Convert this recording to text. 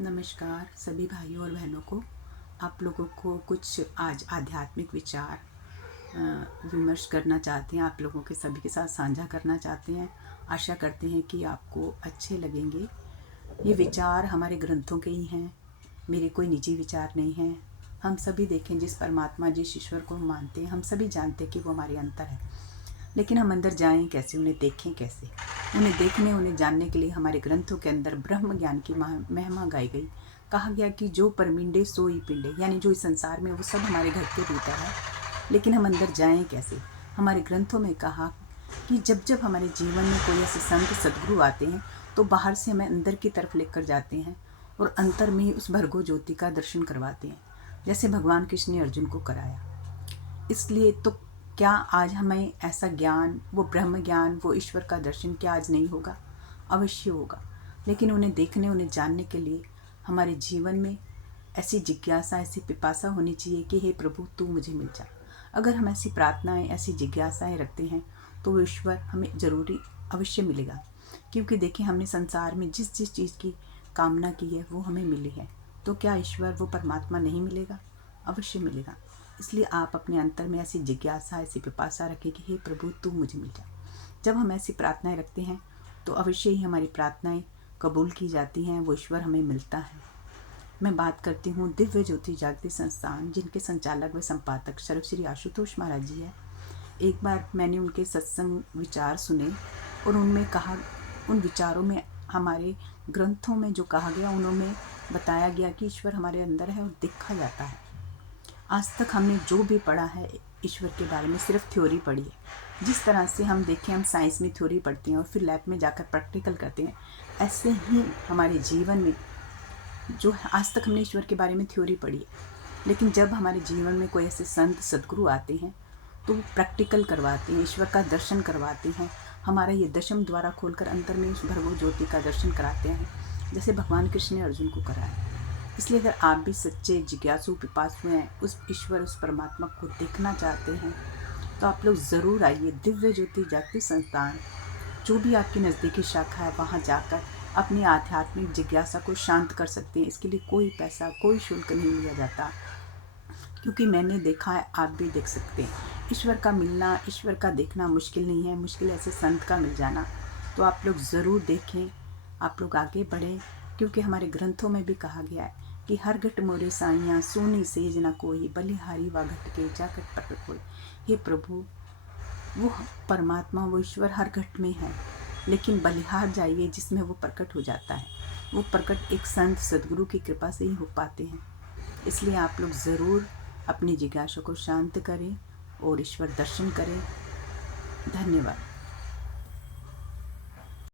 नमस्कार सभी भाइयों और बहनों को। आप लोगों को कुछ आज आध्यात्मिक विचार विमर्श करना चाहते हैं, आप लोगों के सभी के साथ साझा करना चाहते हैं। आशा करते हैं कि आपको अच्छे लगेंगे। ये विचार हमारे ग्रंथों के ही हैं, मेरे कोई निजी विचार नहीं हैं। हम सभी देखें, जिस परमात्मा जिस ईश्वर को हम मानते हैं, हम सभी जानते हैं कि वो हमारे अंतर है, लेकिन हम अंदर जाएं कैसे, उन्हें देखें कैसे। उन्हें देखने उन्हें जानने के लिए हमारे ग्रंथों के अंदर ब्रह्म ज्ञान की महिमा गाई गई। कहा गया कि जो परमिंडे सोई पिंडे, यानी जो इस संसार में वो सब हमारे घर के भीतर है, लेकिन हम अंदर जाएं कैसे। हमारे ग्रंथों में कहा कि जब जब हमारे जीवन में कोई ऐसे संत सदगुरु आते हैं तो बाहर से हमें अंदर की तरफ लेकर जाते हैं और अंतर में ही उस भर्गो ज्योति का दर्शन करवाते हैं, जैसे भगवान कृष्ण ने अर्जुन को कराया। इसलिए तो क्या आज हमें ऐसा ज्ञान, वो ब्रह्म ज्ञान, वो ईश्वर का दर्शन क्या आज नहीं होगा? अवश्य होगा। लेकिन उन्हें देखने उन्हें जानने के लिए हमारे जीवन में ऐसी जिज्ञासा, ऐसी पिपासा होनी चाहिए कि हे प्रभु तू मुझे मिल जा। अगर हम ऐसी प्रार्थनाएं, ऐसी जिज्ञासाएं रखते हैं तो वो ईश्वर हमें ज़रूरी अवश्य मिलेगा। क्योंकि देखिए, हमने संसार में जिस जिस चीज़ की कामना की है वो हमें मिली है, तो क्या ईश्वर, वो परमात्मा नहीं मिलेगा? अवश्य मिलेगा। इसलिए आप अपने अंतर में ऐसी जिज्ञासा, ऐसी पिपासा रखें कि हे प्रभु तू मुझे मिल जा। जब हम ऐसी प्रार्थनाएं रखते हैं तो अवश्य ही हमारी प्रार्थनाएं कबूल की जाती हैं, वो ईश्वर हमें मिलता है। मैं बात करती हूँ दिव्य ज्योति जागृति संस्थान, जिनके संचालक व संपादक सर्वश्री आशुतोष महाराज जी है। एक बार मैंने उनके सत्संग विचार सुने और उनमें कहा, उन विचारों में हमारे ग्रंथों में जो कहा गया, उन्होंने बताया गया कि ईश्वर हमारे अंदर है और देखा जाता है। आज तक हमने जो भी पढ़ा है ईश्वर के बारे में सिर्फ थ्योरी पढ़ी है। जिस तरह से हम देखें, हम साइंस में थ्योरी पढ़ते हैं और फिर लैब में जाकर प्रैक्टिकल करते हैं, ऐसे ही हमारे जीवन में जो आज तक हमने ईश्वर के बारे में थ्योरी पढ़ी है, लेकिन जब हमारे जीवन में कोई ऐसे संत सदगुरु आते हैं तो वो प्रैक्टिकल करवाते हैं, ईश्वर का दर्शन करवाते हैं। हमारा ये दशम द्वारा खोलकर अंतर में उस भर्गो ज्योति का दर्शन कराते हैं, जैसे भगवान कृष्ण ने अर्जुन को कराया। इसलिए अगर आप भी सच्चे जिज्ञासु पिपासु हैं, उस ईश्वर, उस परमात्मा को देखना चाहते हैं, तो आप लोग ज़रूर आइए दिव्य ज्योति जागृति संस्थान, जो भी आपकी नज़दीकी शाखा है, वहाँ जाकर अपनी आध्यात्मिक जिज्ञासा को शांत कर सकते हैं। इसके लिए कोई पैसा, कोई शुल्क नहीं लिया जाता, क्योंकि मैंने देखा है, आप भी देख सकते हैं। ईश्वर का मिलना, ईश्वर का देखना मुश्किल नहीं है, मुश्किल ऐसे संत का मिल जाना। तो आप लोग ज़रूर देखें, आप लोग आगे बढ़ें, क्योंकि हमारे ग्रंथों में भी कहा गया है कि हर घट मोरे साइयाँ सोनी सेज न कोई, बलिहारी वा घट के जाकट प्रकट होई। हे प्रभु, वो परमात्मा, वो ईश्वर हर घट में है, लेकिन बलिहार जाइए जिसमें वो प्रकट हो जाता है। वो प्रकट एक संत सदगुरु की कृपा से ही हो पाते हैं। इसलिए आप लोग ज़रूर अपनी जिज्ञासा को शांत करें और ईश्वर दर्शन करें। धन्यवाद।